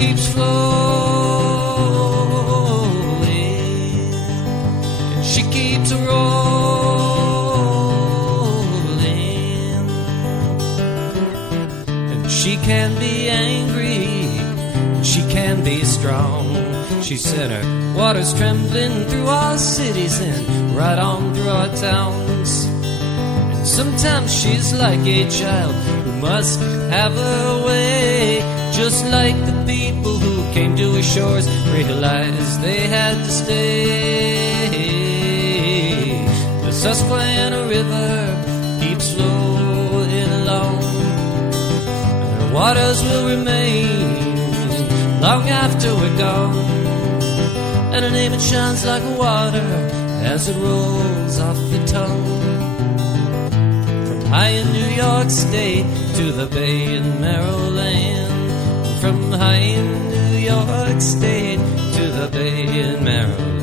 keeps flowing, and she keeps rolling, and she can be angry, and she can be strong. She said her water's trembling through our cities and right on through our towns. And sometimes she's like a child who must have her way, just like the people who came to her shores realized they had to stay. The Susquehanna River keeps flowing along, and her waters will remain long after we're gone. And her name, it shines like water as it rolls off the tongue. From high in New York State to the Bay in Maryland, from high in New York State to the Bay in Maryland.